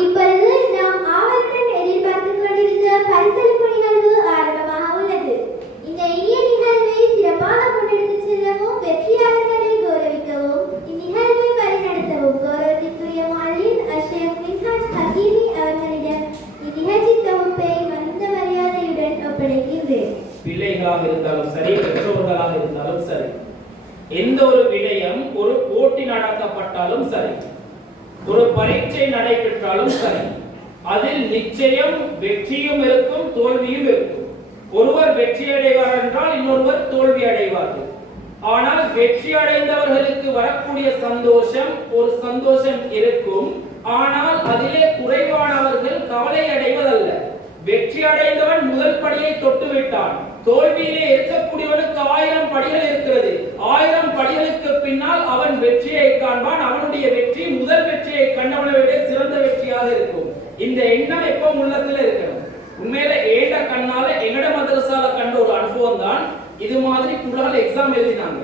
இப்பொழுது நாம் ஆவலுடன் எதிர்பார்த்துக் கொண்டிருந்த பரிசளிப்பு நிகழ்வு ஆரம்பமாக உள்ளது. இந்த இனிய நிகழ்வை சிறப்பாக முன்னெடுத்துச் செல்லவும் வெற்றியாளர்களை கௌரவிக்கவும் இந்நிகழ்வை வழிநடத்தவும் கௌரவத்திற்குரிய மாலின் ஷேக் மின்ஹாஜ் ஹக்கீமி அவர்களிடம் இந்நிகழ்ச்சி தொகுப்பை மனித மரியாதையுடன் ஒப்படைக்கின்றேன். பிள்ளைகளாக இருந்தாலும் சரி, பெற்றோர்களாக இருந்தாலும் சரி, எந்த ஒரு விடயம் ஒரு போட்டி நடத்தப்பட்டாலும் சரி, ஒரு பரீட்சை நடைபெற்றாலும் சரி, அதில் நிச்சயம் வெற்றியும் இருக்கும், தோல்வியும் இருக்கும். ஒருவர் வெற்றி அடைவார் என்றால் இன்னொருவர் தோல்வி அடைவார்கள். ஆனால் வெற்றி அடைந்தவர்களுக்கு வரக்கூடிய சந்தோஷம் ஒரு சந்தோஷம் இருக்கும். ஆனால் அதிலே குறைவானவர்கள் கவலை அடைவதல்ல. வெற்றி அடைந்தவன் முதல் படியை தொட்டு விட்டான். தோல்வியிலே இருக்கக்கூடியவனுக்கு 1000 படிகள் இருக்கிறது. 1000 படிகளுக்கு பின்னால் அவன் வெற்றியை காண்பான். அவனுடைய வெற்றி முதல் வெற்றியை கண்டவனை விட சிறந்த வெற்றியாக இருக்கும். இந்த எண்ணம் எப்ப உள்ளத்துல இருக்கணும். உண்மையில ஏண்ட கண்ணால எங்கட மதரசால கண்ட ஒரு அனுபவம் தான் இது. மாதிரி குரான் எக்ஸாம் எழுதினாங்க.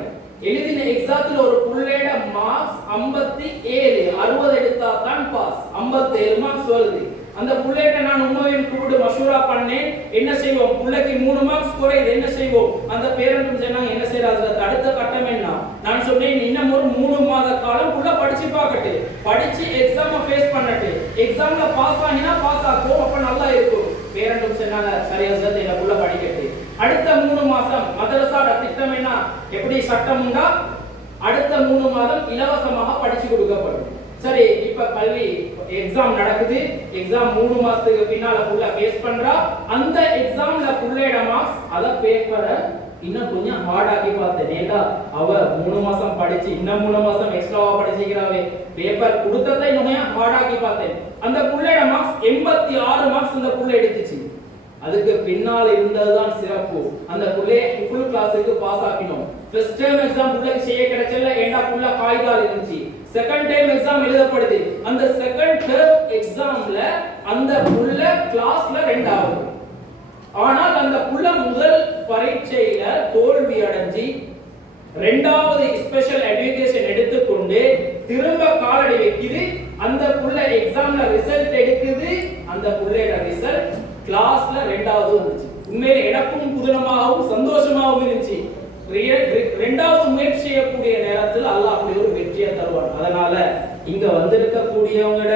எழுதின எக்ஸாம்ல ஒரு புள்ளையோட மார்க்ஸ் 57, 60 எடுத்தா தான் பாஸ். 57 மார்க்ஸ் வருது. அந்த புள்ளைகிட்ட நான் உண்மையும் கூப்பிட்டு மஷூரா பண்ணேன். என்ன செய்வோம், புள்ளைக்கு 3 மார்க்ஸ் குறையுது, என்ன செய்வோம்? அந்த பேரண்ட் சொன்னாங்க என்ன செய்யறது, அடுத்த கட்டம் என்ன? நான் சொன்னேன் இன்னும் ஒரு 3 மாத காலம் புள்ள படிச்சு பார்க்கட்டு, படிச்சு எக்ஸாமை ஃபேஸ் பண்ணட்டு, எக்ஸாம்ல பாஸ் ஆகினா பாஸ் ஆகும், அப்ப நல்லா இருக்கும். பேரண்ட் சொன்னாங்க சரியா சார், என்ன புள்ள படிக்கட்டு. அடுத்த 3 மாசம் மதரசாட திட்டம் என்ன, எப்படி சட்டம் உண்டா, அடுத்த 3 மாதம் இலவசமாக படிச்சு கொடுக்கப்படும். சரி, இப்ப கல்வி எக்ஸாம் நடக்குது. எக்ஸாம் 3 மாசத்துக்கு பின்னால புள்ள ஃபேஸ் பண்றா. அந்த எக்ஸாம்ல புள்ளையோட மார்க்ஸ் அத பேப்பரை இன்னும் கொஞ்சம் ஹார்ட் ஆக்கி பார்த்தேன். ஏண்டா அவ 3 மாசம் படிச்சு இன்னும் 3 மாசம் எக்ஸ்ட்ராவா படிச்சுக்கிறாவே, பேப்பர் கொடுத்ததை இன்னும் ஹார்ட் ஆக்கி பார்த்தேன். அந்த புள்ளையோட மார்க்ஸ் 86 மார்க்ஸ் அந்த புள்ள எடுத்துச்சு. அதுக்கு பின்னால் இருந்ததுதான் சிறப்பு. அந்த புள்ளைய ஃபுல் கிளாஸுக்கு பாஸ் ஆக்கினோம். ஃபர்ஸ்ட் டைம் எக்ஸாம் புள்ளைக்கு செய்ய கிடைச்சல, ஏண்டா புள்ள காய்தால் இருந்துச்சு. செகண்ட் டைம் எக்ஸாம் எழுதப்படுது. அந்த செகண்ட் டர்ம் எக்ஸாம்ல அந்த புள்ள கிளாஸ்ல 2வது. ஆனால் அந்த புள்ள முதல் பரீட்சையில தோல்வி அடைஞ்சி 2வது ஸ்பெஷல் எஜுகேஷன் எடுத்துக்கொண்டு திரும்ப காலடி வைக்குது. அந்த புள்ள எக்ஸாம்ல ரிசல்ட் எடுக்குது. அந்த புள்ளையோட ரிசல்ட் கிளாஸ்ல 2வது வந்துச்சு. உண்மையிலே எனக்கும் புதுனமாகவும் சந்தோஷமாகவும் இருந்துச்சு. 2வது முயற்சி செய்யக்கூடிய நேரத்தில் அல்லாஹ் அப்படி ஒரு வெற்றியை தருவான். அதனால இங்க வந்திருக்கக்கூடியவங்களோட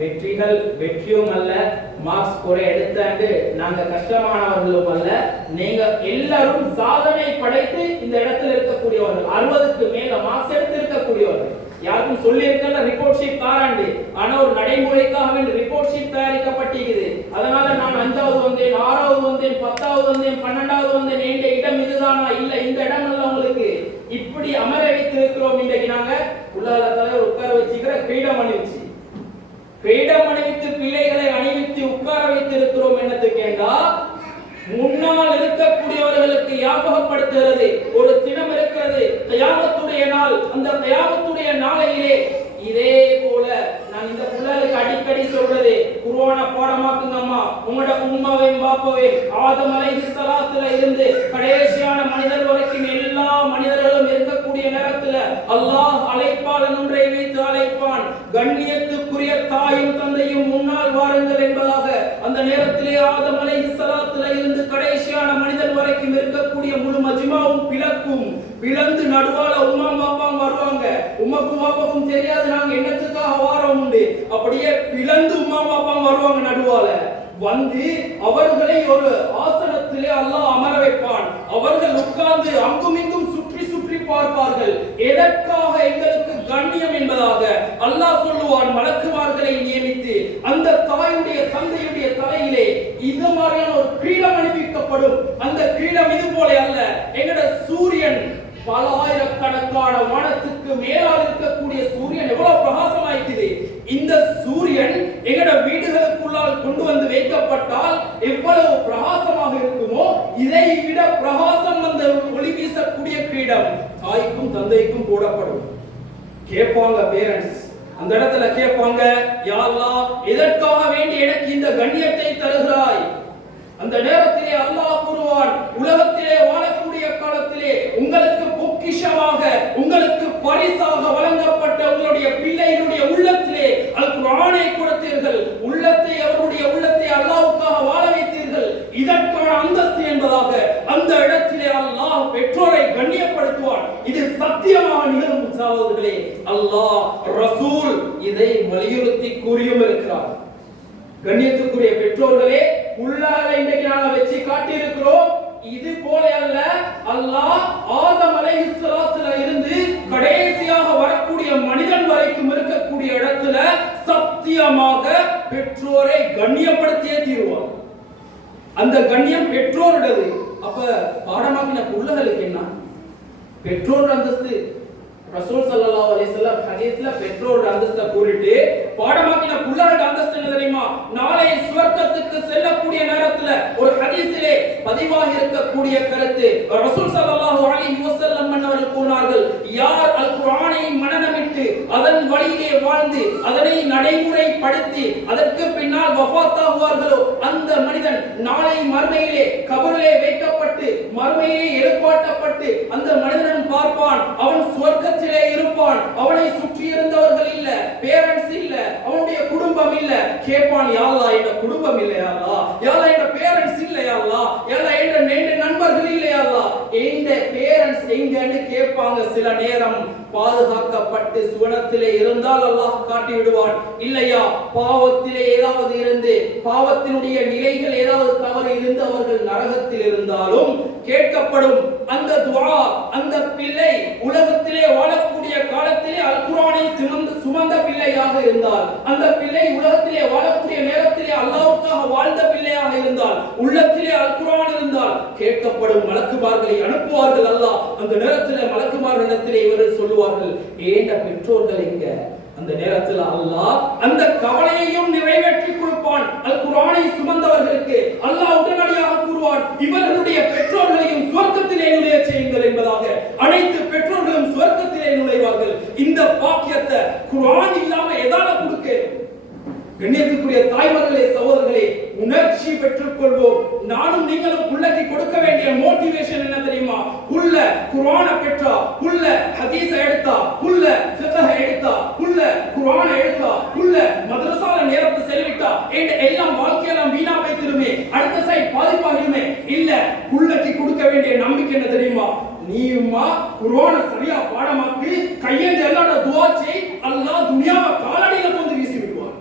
வெற்றிகள் வெற்றியும் அல்ல, மார்க்ஸ் குறை எடுத்தாண்டு நாங்க கஷ்டமானவர்களும் அல்ல. நீங்க எல்லாரும் சாதனை படைத்து இந்த இடத்துல இருக்கக்கூடியவர்கள், 60க்கு மேல மார்க்ஸ் எடுத்து இருக்கக்கூடியவர்கள். யாருக்கும் சொல்லி இருக்கல ரிப்போர்ட் ஷீட் தாராண்டு, ஆனா ஒரு நடைமுறைக்காக வேண்டி ரிப்போர்ட் ஷீட் தயாரிக்கப்பட்டிருக்குது. அதனால நான் 5வது வந்தேன், 6வது வந்தேன், 10வது வந்தேன், 12வது வந்தேன், என்ற இடம் இதுதானா, இல்ல இந்த இடம் அல்ல உங்களுக்கு, இப்படி அமர வைத்து இருக்கிறோம். இன்றைக்கு நாங்க உள்ளாலத்தால உட்கார வச்சுக்கிற கிரீடம் அணிவிச்சு, கிரீடம் அணிவித்து பிள்ளைகளை அணிவித்து உட்கார வைத்து இருக்கிறோம். என்னத்துக்கு கேட்டா முன்னால் இருக்கக்கூடியவர்களுக்கு ஞாபகப்படுத்துகிறது. ஒரு தினம் இருக்கிறது, கியாமத்துடைய நாள். அந்த கியாமத்துடைய நாளையிலே இதே போல நான் இந்த பிள்ளைகளுக்கு அடிக்கடி சொல்றது, குர்ஆனை பாடமாக்குங்கம்மா. உங்களோட உம்மாவையும் பாப்பாவையும் ஆதம் அலைஹிஸ்ஸலாத்துல இருந்து கடைசியான மனிதர் வரைக்கும் எல்லா மனிதர்களும் இருக்கக்கூடிய நேரத்துல அல்லாஹ் அழைப்பாளன் ஒன்றை வைத்து அழைப்பான். கண்ணியத்துக்குரிய தாயும் தந்தையும் முன்னால் வாருங்கள் என்பதாக. அந்த நேரத்திலே ஆதம் அலைஹிஸ்ஸலாத்துல இருந்து கடைசியான மனிதர் வரைக்கும் இருக்கக்கூடிய முழு மஜ்மாவும் பிளக்கும். பிளந்து நடுவால உம்மா பாப்பாவும் வருவாங்க. உம்மாக்கும் பாப்பாக்கும் தெரியாது நாங்க என்னத்துக்காக வாரோம் உண்டு. அப்படியே பிளந்து உம்மா பாப்பாவும் வருவாங்க. நடுவால வந்து அவர்களை ஒரு ஆசனத்திலே அல்லாஹ் அமர வைப்பான். அவர்கள் உட்கார்ந்து அங்கும் இங்கும் சுற்றி சுற்றி பார்ப்பார்கள். எதற்காக? எங்களுக்கு கண்ணியம் என்பதாக. அல்லாஹ் சொல்லுவான், மலக்குமார்களை நியமித்து அந்த தாயுடைய தந்தையுடைய தலையிலே இது மாதிரியான ஒரு கிரீடம் அணிவிக்கப்படும். அந்த கிரீடம் இது போல அல்ல. எங்கட சூரியன் பல ஆயிரக்கணக்கான வானத்துக்கு மேலால் இருக்கக்கூடிய சூரியன் எவ்வளவு பிரகாசமாயிருக்குது. இந்த சூரியன் எங்கட வீடுகளுக்குள்ளால் கொண்டு வந்து வைக்கப்பட்டால் எவ்வளவு பிரகாசமாக இருக்குமோ, இதை விட பிரகாசம் வந்த ஒளி வீசக்கூடிய கிரீடம் தாய்க்கும் தந்தைக்கும் போடப்படும். கேட்பாங்க பேரண்ட்ஸ், அந்த இடத்துல கேட்பாங்க, யா அல்லாஹ் எதற்காக வேண்டி எனக்கு இந்த கண்ணியத்தை தருகிறாய்? அந்த நேரத்திலே அல்லாஹ் கூறுவான், உலகத்திலே வாழக்கூடிய காலத்திலே உங்களுக்கு பொக்கிஷமாக, உங்களுக்கு பரிசாக வழங்கப்பட்ட உங்களுடைய பிள்ளைகளுடைய உள்ளத்திலே அல் குர்ஆனை கொடுத்தீர்கள். ரசூல் இதை வலியுறுத்தி கூறியும் இருக்கிறார். கண்ணியத்துக்குரிய பெற்றோர்களே, புல்லாக இன்றைக்கு நாங்கள் வச்சு காட்டி இருக்கிறோம். இது போல அல்ல, அல்லாஹ் ஆதம் அலைஹிஸ்ஸலாத்துல இருந்து கடைசியாக வரக்கூடிய மனிதன் வரைக்கும் இருக்கக்கூடிய இடத்துல சத்தியமாக பெற்றோரை கண்ணியப்படுத்தியே தீருவார். அந்த கண்ணியம் பெற்றோருடையது. அப்ப பாடமாக்கின புள்ளகளுக்கு என்ன? பெற்றோர் அந்தஸ்து ரசூல் ஸல்லல்லாஹு அலைஹி வஸல்லம் ஹதீஸ்ல பெற்றோர் அந்தஸ்தை கூறிட்டு பாடமாக்கின புள்ளகளோட அந்தஸ்து என்ன தெரியுமா? நாளை சுவர்க்கத்துக்கு செல்லக்கூடிய நேரத்துல ஒரு ஹதீஸிலே பதிவாகி இருக்கக்கூடிய கருத்து ரசூல் ஸல்லல்லாஹு அலைஹி வஸல்லம் அவர்கள் கூறினார்கள், யார் அல் குர்ஆனை மனனமிட்டு அதன் வழியிலே வாழ்ந்து அதனை நடைமுறைப்படுத்தி அதற்கு பின்னால் வஃபாத்தாகுவார்களோ அந்த மனிதன் நாளை மறுமையிலே கபரிலே வைக்கப்பட்டு மறுமையிலே எழுப்பாட்டப்பட்டு அந்த மனிதன் பார்ப்பான், அவன் சுவர்க்கத்திலே இருப்பான். அவனை சுற்றி இருந்தவர்கள் இல்ல, பேரண்ட்ஸ் இல்ல, அவனுடைய குடும்பம் இல்ல. கேட்பான், யா அல்லாஹ் என்ற குடும்பம் இல்ல யா அல்லாஹ், யா அல்லாஹ் என்ற பேரண்ட்ஸ் இல்ல யா அல்லாஹ், யா அல்லாஹ் என்ற நண்பர்கள் இல்ல யா அல்லாஹ், என்ற பேரண்ட்ஸ் எங்கன்னு கேட்பாங்க. சில நேரம் பாதுகாக்கப்பட்டு சுவனத்திலே இருந்தால் அல்லாஹ் காட்டி விடுவான். இல்லையா பாவத்திலே ஏதாவது இருந்து பாவத்தினுடைய நிலைகள் ஏதாவது தவறு இருந்து அவர்கள் நரகத்தில் இருந்தாலும் கேட்கப்படும் அந்த துஆ. அந்த பிள்ளை உலகத்திலே வாழக்கூடிய காலத்திலே அல் குர்ஆனை சுமந்த பிள்ளையாக இருந்தால், அந்த பிள்ளை உலகத்திலே வாழக்கூடிய நேரத்திலே அல்லாஹ்வுக்காக வாழ்ந்த பிள்ளையாக இருந்தால், உள்ளத்திலே அல் குர்ஆன் இருந்தால் கேட்கப்படும். மலக்குமார்களை அனுப்புவார்கள் அல்லாஹ். அந்த நேரத்திலே மலக்குமார்களிடத்திலே இவர்கள் சொல்லுவார்கள், ஏண்ட பெற்றோர்கள் எங்க? அந்த நேரத்தில் அல்லாஹ் அந்த கவலையையும் நிறைவேற்றி கொடுப்பான். அல் குர்ஆனை சுமந்தவர்களுக்கு அல்லாஹ் உடனடியாக கூறுவான், இவர்களுடைய பெற்றோர்களையும் சுவர்க்கத்திலே நுழைய செய்யுங்கள் என்பதாக. அனைத்து பெற்றோர்களும் சுவர்க்கத்திலே நுழைவார்கள். இந்த பாக்கியத்தை குர்ஆன் இல்லாம எதால கொடுக்க? கண்ணியத்துக்குரிய தாய்மார்களே, சகோதரர்களே, உணர்ச்சி பெற்றுக் கொள்வோம். நானும் நீங்களும் புள்ளக்கு கொடுக்க வேண்டிய மோட்டிவேஷன் என்ன தெரியுமா? புள்ள குர்ஆனை பெற்றா, புள்ள ஹதீஸை எடுத்தா, புள்ள ஃபிக்ஹ எடுத்தா, புள்ள குர்ஆனை எடுத்தா, புள்ள மதரசால நேரத்தை செலவிட்டா எல்லாம் வாழ்க்கையெல்லாம் வீணா போய்த்திருமே, அடுத்த சைடு பாதிப்பாகிடுமே. இல்ல, புள்ளக்கு கொடுக்க வேண்டிய நம்பிக்கை என்ன தெரியுமா? நீயுமா குர்ஆனை சரியா பாடமாக்கி கையேந்தி அல்லாஹ்வோட துஆ செய், அல்லாஹ் துனியாவை காலடியில கொண்டு வீசி விடுவார்.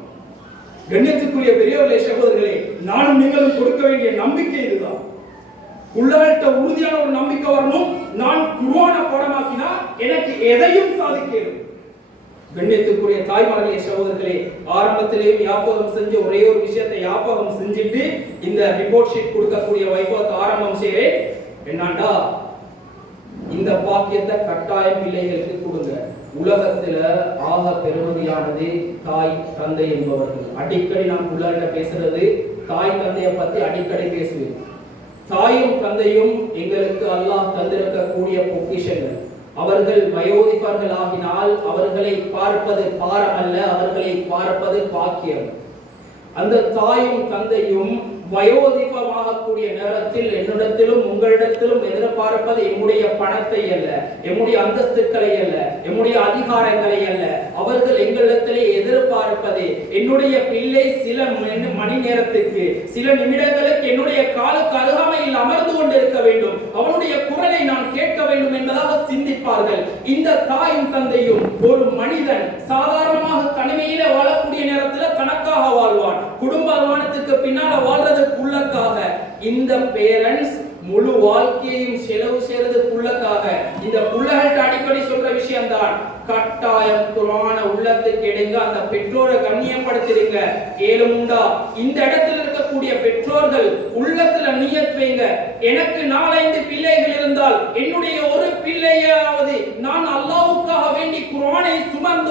கண்ணியத்துக்குரிய பெரியவர்களே, சகோதரர்களே, நானும் நீங்களும் கொடுக்க வேண்டிய நம்பிக்கை இதுதான். உள்ளாட்ட உறுதியான ஒரு நம்பிக்கை வரணும். நான் குர்ஆனை பாடமாக்கினா எனக்கு எதையும் சாதிக்கணும். கண்ணியத்துக்குரிய தாய்மார்களே, சகோதரர்களே, ஆரம்பத்திலேயே ஞாபகம் செஞ்ச ஒரே ஒரு விஷயத்தை ஞாபகம் செஞ்சுட்டு இந்த ரிப்போர்ட் ஷீட் கொடுக்கக்கூடிய வைபவத்தை ஆரம்பம் செய்றேன். என்னடா, இந்த பாக்கியத்தை கட்டாயம் பிள்ளைகளுக்கு கொடுங்க. உலகத்துல ஆக பெருமதியானது தாய் தந்தை என்பவர்கள். அடிக்கடி நான் உள்ளாட்ட பேசுறது தாய் தந்தையை பத்தி அடிக்கடி பேசுவேன். தாயும் தந்தையும் எங்களுக்கு அல்லாஹ் தந்திருக்கக்கூடிய பொக்கிஷங்கள். அவர்கள் வயோதிபர்கள் ஆகினால் அவர்களை பார்ப்பது பாரம் அல்ல, அவர்களை பார்ப்பது பாக்கியம். அந்த தாயும் தந்தையும் வயோதிபமாகக்கூடிய நேரத்தில் என்னிடத்திலும் உங்களிடத்திலும் எதிர்பார்ப்பது எம்முடைய பணத்தை அல்ல, எம்முடைய அந்தஸ்துக்களை அல்ல, எம்முடைய அதிகாரங்களை அல்ல. அவர்கள் எங்களிடத்திலே எதிர்பார்ப்பது என்னுடைய பிள்ளை சில மணி நேரத்துக்கு சில நிமிடங்களுக்கு என்னுடைய காலுக்கு அருகாமையில் அமர்ந்து கொண்டிருக்க வேண்டும், அவனுடைய குரலை நான் கேட்க வேண்டும் என்பதாக சிந்திப்பார்கள். இந்த தாயும் தந்தையும் ஒரு மனிதன் சாதாரணமாக தனிமையிலே வாழக்கூடிய நேரத்தில் தனக்காக வாழ்வான், குடும்ப வானத்துக்கு பின்னால வாழ்றது புள்ளக்காக. இந்த பேரண்ட்ஸ் முழு வாழ்க்கையையும் செலவு செய்யறது புள்ளக்காக. இந்த புள்ளகள்ட்ட அடிக்கடி சொல்ற விஷயம் தான், கட்டாயம் குர்ஆன உள்ளத்துக்கு எடுங்க, அந்த பெற்றோரை கண்ணியப்படுத்திடுங்க. ஏழுமுண்டா இந்த இடத்துல இருக்கக்கூடிய பெற்றோர்கள் உள்ளத்துல நியத் வைங்க, எனக்கு 4-5 பிள்ளைகள் இருந்தால் என்னுடைய ஒரு பிள்ளையாவது நான் அல்லாஹ்வுக்காக வேண்டி குர்ஆனை சுமந்த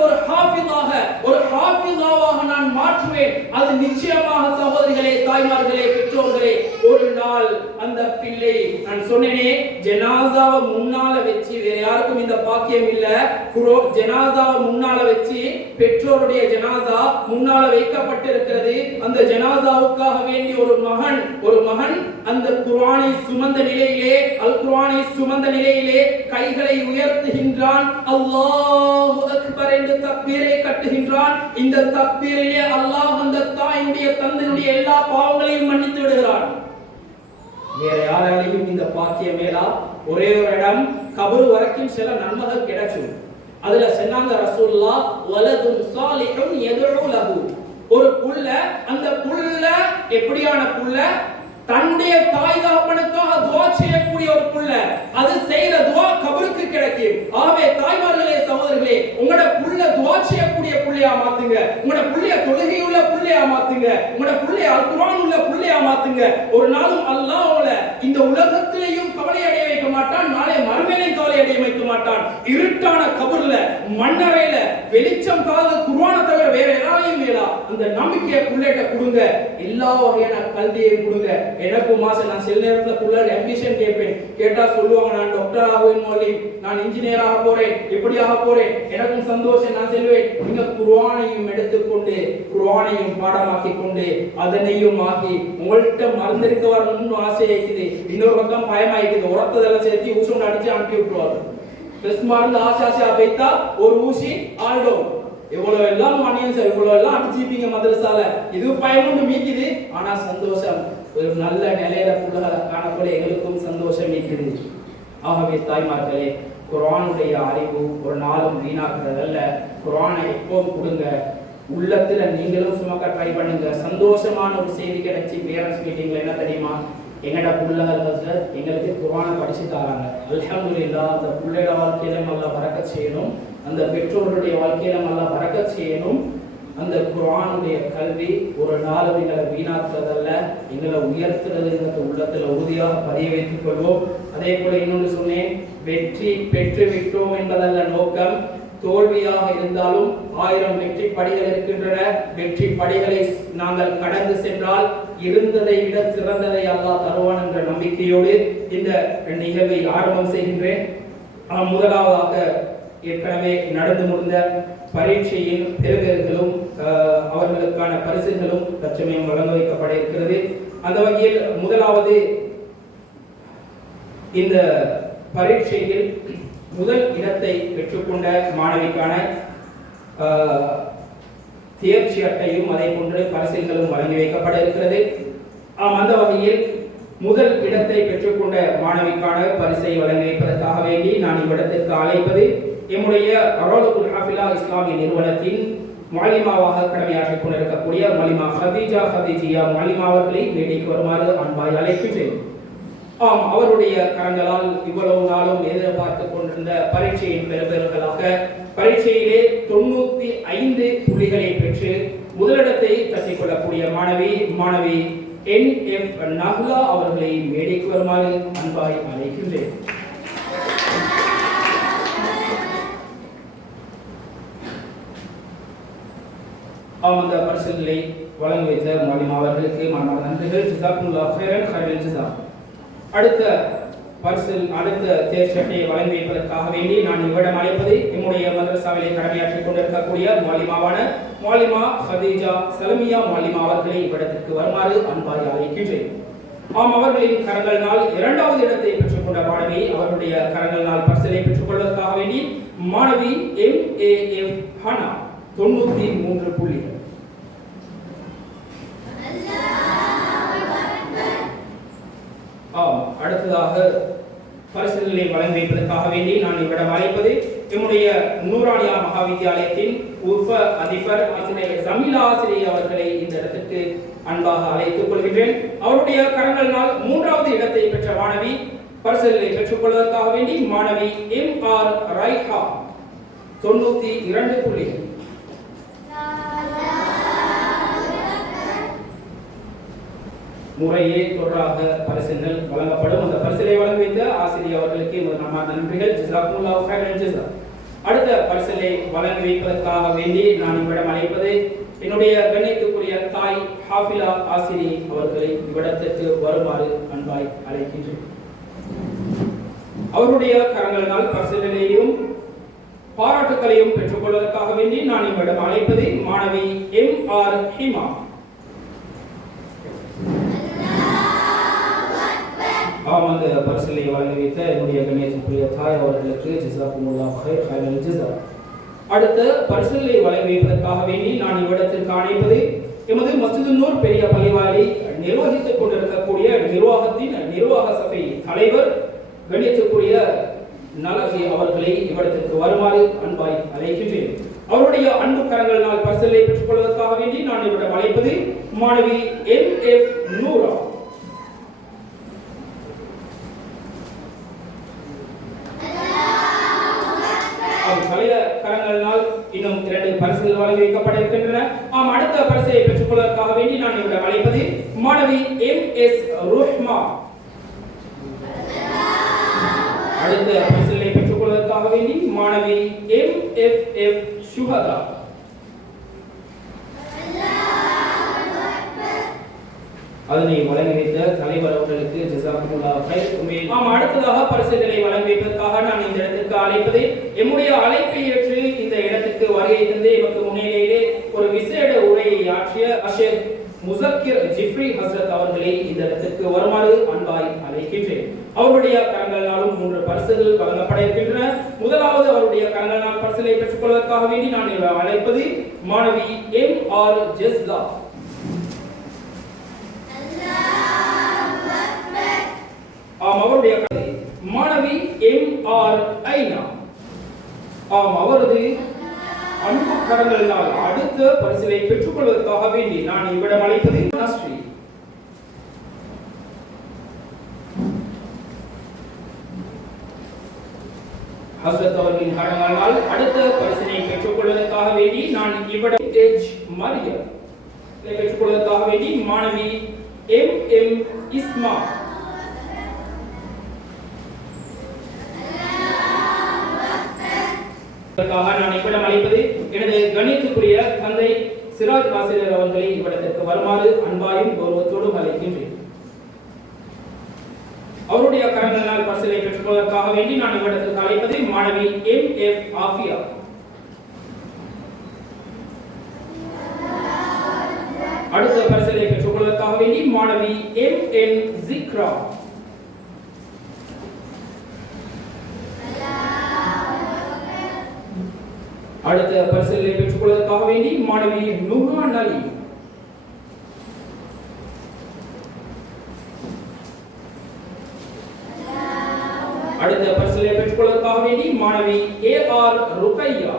ஒரு ஹாஃபிஸாவாக நான் மாற்றுவேன். அது நிச்சயமாக சகோதரிகளே, தாய்மார்களே, பெற்றோர்களே, ஒரு நாள் அந்த பிள்ளை, நான் சொன்னேனே ஜனாசாவை முன்னால வச்சு, வேற யாருக்கும் இந்த பாக்கியம் இல்ல, ஜனாசாவை முன்னால வச்சு பெற்றோருடைய ஜனாசா முன்னால வைக்கப்பட்டிருக்கிறது. அந்த ஜனாசாவுக்காக வேண்டி ஒரு மகன் அந்த குர்ஆனை சுமந்த நிலையிலே, அல் குர்ஆனை சுமந்த நிலையிலே கைகளை உயர்த்துகின்றான், அல்லாஹு அக்பர் என்று தக்பீரை கட்டுகின்றான். இந்த தக்பீரிலே அல்லாஹ் அந்த தாயுடைய தந்தையுடைய எல்லா பாவங்களையும் மன்னித்து விடுகிறான். வேற யாராலையும் இந்த பாக்கியம் மேலா? ஒரே ஒரு இடம் கபர் வரைக்கும் சில நன்மைகள் கிடைச்சும். அதுல சொன்னாங்க ரசூலுல்லாஹ் வலதுன் சாலிஹுன் யதுஉ லஹு, ஒரு புள்ள, அந்த புள்ள எப்படியான புள்ள, தன்னுடைய தாய் தகப்பனுக்காக துஆ செய்யக்கூடிய ஒரு புள்ள, அது செய்யற துஆ கபருக்கு கிடைக்கும். ஆகவே தாய்மார்களே சகோதரர்களே, உங்களோட புள்ள துஆ செய்யக்கூடிய புள்ளையா மாத்துங்க, உங்களோட புள்ளைய தொழுகையுள்ள புள்ளையா மாத்துங்க, உங்களோட புள்ளைய அல் குர்ஆன் உள்ள புள்ளையா மாத்துங்க. ஒரு நாளும் அல்லாஹ் உங்களை இந்த உலகத்திலேயும் கவலை அடைய வைக்க மாட்டான், நாளை மறுமையிலும் கவலை அடைய வைக்க மாட்டான். இருட்டான கபர்ல மண்ணறையில வெளிச்சம் காது குர்ஆனை தவிர வேற எதாலையும் இல்ல. அந்த நம்பிக்கையை புள்ளைட்ட கொடுங்க, எல்லா வகையான கல்வியையும் கொடுங்க. எனக்கும் மாசம் நான் சில நேரத்துல புள்ளை அம்பிஷன் கேட்பேன், கேட்டா சொல்லுவாங்க நான் டாக்டர் ஆகுவேன் மௌலவி, நான் இன்ஜினியர் ஆக போறேன், இப்படி ஆக போறேன். எனக்கும் சந்தோஷம், நான் சொல்வேன் நீங்க குர்ஆனையும் எடுத்துக்கொண்டு குர்ஆனையும் பாடமாக்கி கொண்டு அதனையும் ஆகி உங்கள்கிட்ட மருந்திருக்க வரணும்னு ஆசை இருக்குது, இன்னொரு பக்கம் பயமாயிக்குது, உரத்ததெல்லாம் சேர்த்து ஊசி அடிச்சு அனுப்பி விட்டுருவாரு. டெஸ்ட் மருந்து ஆசாசியா வைத்தா ஒரு ஊசி ஆல்டோம், இவ்வளவு எல்லாம் மணியம் சார், இவ்வளவு எல்லாம் அடிச்சுப்பீங்க மதரசால, இது பயமுண்டு மீக்குது. ஆனா சந்தோஷம், ஒரு நல்ல நிலையில புள்ளகளை காணக்கூடிய எங்களுக்கும் சந்தோஷம் மீக்குது. ஆகவே தாய்மார்களே, குர்ஆனுடைய அறிவு ஒரு நாளும் வீணாக்குறதல்ல. குர்ஆனை எப்பவும் கொடுங்க, உள்ளத்துல நீங்களும் சுமக்க ட்ரை பண்ணுங்க. சந்தோஷமான ஒரு செய்தி கிடைச்சி பேரண்ட்ஸ் மீட்டிங்ல என்ன தெரியுமா, எங்கட புள்ளகள் எங்களுக்கு குர்ஆனை படிச்சு தராங்க. அல்ஹம்துலில்லாஹ், அந்த புள்ளையோட வாழ்க்கையில அல்லாஹ் பரக்கத் செய்யணும், அந்த பெற்றோருடைய வாழ்க்கையில அல்லாஹ் பரக்கத் செய்யணும். அந்த குர்ஆனுடைய கல்வி ஒரு நாள் எங்களை வீணாக்குறதல்ல, எங்களை உயர்த்துறது உள்ளத்துல உறுதியாக பதிய வைத்துக் கொள்வோம். அதே போல இன்னொன்று சொன்னேன், வெற்றி பெற்று விட்டோம் என்பதல்ல நோக்கம், தோல்வியாக இருந்தாலும் 1000 வெற்றி படிகள் இருக்கின்றன. வெற்றி படிகளை நாங்கள் கடந்து சென்றால் இருந்ததை விட சிறந்ததை அல்லாஹ் தருவான் என்ற நம்பிக்கையோடு இந்த நிகழ்வை ஆரம்பம் செய்கின்றேன். முதலாவதாக ஏற்கனவே நடந்து முடிந்த பரீட்சையின் பெறுபேறுகளும் அவர்களுக்கான பரிசுகளும் தற்சமயம் வழங்க வைக்கப்பட இருக்கிறது. அந்த வகையில் முதலாவது இந்த பரீட்சையில் முதல் இடத்தை பெற்றுக்கொண்ட மாணவிக்கான தேர்ச்சி அட்டையும் அதே போன்று பரிசுகளும் வழங்கி வைக்கப்பட இருக்கிறது. அந்த வகையில் முதல் இடத்தை பெற்றுக்கொண்ட மாணவிக்கான பரிசை வழங்கி வைப்பதற்காக வேண்டி நான் இவ்விடத்திற்கு அழைப்பது எம்முடைய அரௌலத்துல் ஹாஃபிலா இஸ்லாமிய நிறுவனத்தின் மாலிமாவாக கடமையாற்றிக் கொண்டிருக்கக்கூடிய மாலிமா ஹதீஜா மாலிமா அவர்களை மேடைக்கு வருமாறு அன்பாய் அழைக்கின்றேன். அவருடைய கரங்களால் இவ்வளவு நாளும் எதிர்பார்த்து கொண்டிருந்த பரீட்சையின் பெறுபேறுகளாக பரீட்சையிலே 95 புள்ளிகளை பெற்று முதலிடத்தை தட்டிக் கொள்ளக்கூடிய மாணவி NF நஹ்லா அவர்களை மேடைக்கு வருமாறு அன்பாய் அழைக்கின்றேன். அந்த பரிசுகளை வழங்கி வைத்த மாலிமா அவர்களுக்கு மனமார்ந்த நன்றிகள். ஜஸாக்குமுல்லாஹ் கைரன் கைரல் ஜஸா. அடுத்த தேர்ச்சி அட்டையை வழங்கி வைப்பதற்காக வேண்டி நான் இவ்விடம் அழைப்பது நம்முடைய மதரசாவிலே கடமையாற்றிக் கொண்டிருக்கக்கூடிய மாலிமா ஹதீஜா சலமியா மாலிமா அவர்களை இவ்விடத்திற்கு வருமாறு அன்பாய் அழைக்கின்றேன். அவர்களின் கரங்களால் 2வது இடத்தை பெற்றுக்கொண்ட மாணவி அவருடைய கரங்களால் பரிசிலை பெற்றுக்கொள்வதற்காக வேண்டி மாணவி MAF ஹனா 93 புள்ளிகள். அடுத்ததாக பரிசுகளை வழங்கி வைப்பதற்காக வேண்டி நான் இவ்விடம் அழைப்பது நம்முடைய நூரானியா மகாவித்யாலயத்தின் உப அதிபர் ஆசிரியர் ஜமீலா ஆசிரியர் அவர்களை இந்த இடத்திற்கு அன்பாக அழைத்துக் கொள்கின்றேன். அவருடைய கரங்களால் 3வது இடத்தை பெற்ற மாணவி பரிசுகளை பெற்றுக் கொள்வதற்காக வேண்டி மாணவி MR ரைஹா 92 புள்ளிகள். முறையே தொடராக பரிசுகள் வழங்கப்படும். அந்த பரிசுகளை வழங்கி வைத்த ஆசிரியர் அவர்களுக்கு மனமார்ந்த நன்றிகள். ஜஸாக்குமுல்லாஹ் கைரன் ஜஸா. அடுத்த பரிசுகளை வழங்கி வைப்பதற்காக வேண்டி நான் இவ்விடம் அழைப்பது என்னுடைய கண்ணியத்துக்குரிய தாய் ஹாஃபிலா ஆசிரி அவர்களை இவ்விடத்திற்கு வருமாறு அன்பாய் அழைக்கின்றேன். அவருடைய கரங்களால் பரிசுகளையும் பாராட்டுகளையும் பெற்றுக்கொள்வதற்காக வேண்டி நான் இவ்விடம் அழைப்பது மாணவி MR ஹிமா. அந்த பரிசுகளை வழங்கி வைத்த என்னுடைய கண்ணியத்துக்குரிய தாய் அவர்களுக்கு ஜஸாக்குமுல்லாஹ் கைரல் ஜஸா. அடுத்த பரிசுகளை வழங்கி வைப்பதற்காக வேண்டி நான் இவ்விடத்திற்கு அழைப்பது எமது மஸ்ஜிது நூர் பெரிய பள்ளிவாயை நிர்வகித்துக் கொண்டிருக்கக்கூடிய நிர்வாகத்தின் நிர்வாக சபை தலைவர் கண்ணியத்துக்குரிய நலகி அவர்களை இவ்விடத்திற்கு வருமாறு அன்பாய் அழைக்கின்றேன். அவருடைய அன்பு கரங்களினால் பரிசுகளை பெற்றுக் கொள்வதற்காக வேண்டி நான் இவரிடம் அழைப்பது மாணவி MF நூரா. பழைய கரங்களினால் இன்னும் 2 பரிசுகள் வழங்கி வைக்கப்பட இருக்கின்றன. அடுத்த பரிசை பெற்றுக் கொள்வதற்காக வேண்டி நான் இவரிடம் அழைப்பது மாணவி MS ருஹ்மா. அடுத்த பரிசுகளை பெற்றுக் கொள்வதற்காக வேண்டி மாணவி MFF சுஹதா. அதனை வழங்கி வைத்த தலைவர் அவர்களுக்கு ஜஸாக்குமுல்லாஹ் கைர். அடுத்ததாக பரிசுகளை வழங்கி வைப்பதற்காக நான் இந்த இடத்திற்கு அழைப்பது எம்முடைய அழைப்பை ஏற்று இந்த இடத்திற்கு வருகை தந்து எமக்கு முன்னிலையிலே ஒரு விசேட உரையை ஆற்றிய அஷேக் முஸக்கிர் ஜிப்ரி ஹஸ்ரத் அவர்களை இந்த இடத்திற்கு வருமாறு அன்பாய் அழைக்கின்றேன். அவருடைய கரங்களினாலும் 3 பரிசுகள் வழங்கப்பட இருக்கின்றன. முதலாவது அவருடைய கரங்களினால் பரிசுகளை பெற்றுக் கொள்வதற்காக வேண்டி நான் அழைப்பது மாணவி MR ஜஸ்தா. அவருடைய மாணவி MR ஐனா. அவரது அன்பு கரங்களினால் அடுத்த பரிசுகளை பெற்றுக் கொள்வதற்காக வேண்டி நான் இவ்விடம் அழைப்பது நஸ்ரீ. ஹஸ்ரத் அவர்களின் கரங்களால் அடுத்த பரிசினை பெற்றுக் கொள்வதற்காக வேண்டி நான் இவ்விடம் மரியம் பெற்றுக் கொள்வதற்காக வேண்டி மாணவி MM இஸ்மா. நான் இவ்விடம் அழைப்பது எனது கணியத்துக்குரிய தந்தை சிராஜ் ஆசிரியர் அவர்களை இவ்விடத்திற்கு வருமாறு அன்பாயும் கௌரவத்தோடும் அழைக்கின்றேன். அவருடைய கரங்களினால் பரிசுகளை பெற்றுக் கொள்வதற்காக வேண்டி நான் இவ்விடத்திற்கு அழைப்பது மாணவி MF ஆஃபியா. அடுத்த பரிசுகளை பெற்றுக் கொள்வதற்காக வேண்டி மாணவி MN ஜிக்ரா. அடுத்த பரிசுகளை பெற்றுக் கொள்வதற்காக வேண்டி மாணவி நுஹான் அலி. அடுத்த பரிசுகளை பெற்றுக் கொள்வதற்காக வேண்டி மாணவி AR ருக்கையா.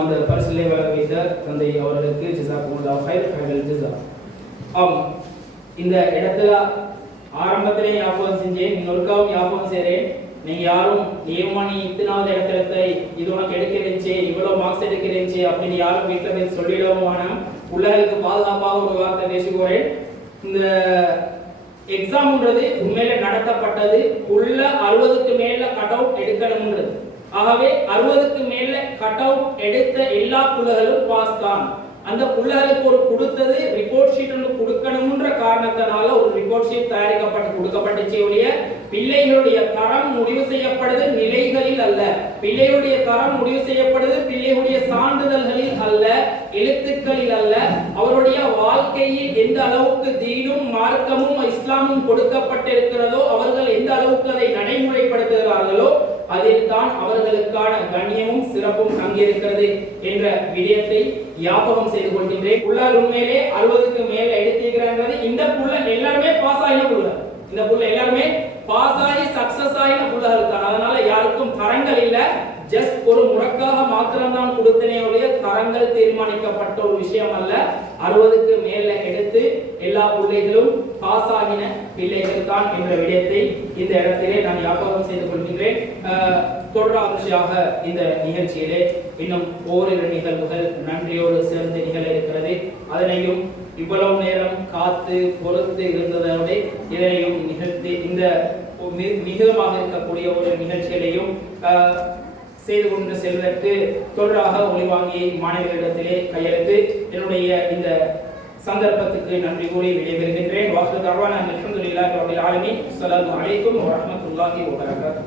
அந்த பரிசுகளை வழங்க வைத்த தந்தை அவர்களுக்கு ஜஸாக்குமுல்லாஹ் கைரல் ஜஸா. இந்த இடத்துல ஆரம்பத்திலே ஞாபகம் செஞ்சேன், இன்னொருக்காவும் ஞாபகம் செய்றேன். நீங்க யாரும் ஏமானி இத்தனாவது இடத்துல இது உனக்கு எடுக்கிறேன்ச்சே, இவ்வளவு மார்க்ஸ் எடுக்கிறேன்ச்சே அப்படின்னு யாரும் வீட்டில் போய் சொல்லிடவும் வேணாம். பிள்ளைகளுக்கு பாதுகாப்பாக ஒரு வார்த்தை பேசிக்கோறேன். இந்த எக்ஸாம்ன்றது உண்மையில நடத்தப்பட்டது உள்ள 60க்கு மேல கட் அவுட் எடுக்கணும்ன்றது. ஆகவே 60க்கு மேல கட் அவுட் எடுத்த எல்லா பிள்ளைகளும் பாஸ் தான். அந்த பிள்ளைகளுக்கு ஒரு கொடுத்தது ரிப்போர்ட் ஷீட் ஒன்று கொடுக்கணும்ன்ற காரணத்தினால ஒரு ரிப்போர்ட் ஷீட் தயாரிக்கப்பட்டு கொடுக்கப்பட்டுச்சே ஒழிய பிள்ளைகளுடைய தரம் முடிவு செய்யப்படுது நிலைகளில் அல்ல. பிள்ளைகளுடைய தரம் முடிவு செய்யப்படுது பிள்ளைகளுடைய சான்றிதழ்களில் அல்ல, எழுத்துக்களில் அல்ல. அவருடைய வாழ்க்கையில் எந்த அளவுக்கு தீனும் மார்க்கமும் இஸ்லாமும் கொடுக்கப்பட்டிருக்கிறதோ, அவர்கள் எந்த அளவுக்கு அதை நடைமுறைப்படுத்துகிறார்களோ அதில் தான் அவர்களுக்கான கண்ணியமும் சிறப்பும் தங்கியிருக்கிறது என்ற விடயத்தை ஞாபகம் செய்து கொள்கின்றேன். புள்ளால் உண்மையிலே 60க்கு மேல எடுத்திருக்கிறாங்க. இந்த புள்ள எல்லாருமே பாஸ் ஆகின புள்ள, இந்த புள்ள எல்லாருமே பாஸ் ஆகி சக்சஸ் ஆகின புள்ளகள் தான். அதனால யாருக்கும் தரங்கள் இல்ல, ஜஸ்ட் ஒரு முறக்காக மாத்திரம் தான் கொடுத்தனே ஒழிய தரங்கள் தீர்மானிக்கப்பட்ட ஒரு விஷயம் அல்ல. 60க்கு மேல எடுத்து எல்லா பிள்ளைகளும் பாஸ் ஆகின பிள்ளைகள் தான் என்ற விடயத்தை இந்த இடத்திலே நான் ஞாபகம் செய்து கொள்கின்றேன். தொடர்ச்சியாக இந்த நிகழ்ச்சியிலே இன்னும் ஓரிரு நிகழ்வுகள் நன்றியோடு சேர்ந்து நிகழ இருக்கிறது. அதனையும் இவ்வளவு நேரம் காத்து பொறுத்து இருந்ததோட இதனையும் நிகழ்த்தி இந்த மிகுதமாக இருக்கக்கூடிய ஒரு நிகழ்ச்சிகளையும் செய்து கொண்டு செல்வதற்கு தொடராக ஒளிவாங்கி மாணவர்களிடத்திலே கையெழுத்து என்னுடைய இந்த சந்தர்ப்பத்துக்கு நன்றி கூறி விடைபெறுகின்றேன். வாஹிரு தஅவானா அல்ஹம்துலில்லாஹி ரப்பில் ஆலமீன். அஸ்ஸலாமு அலைக்கும் வரஹ்மத்துல்லாஹி வபரகாத்துஹு.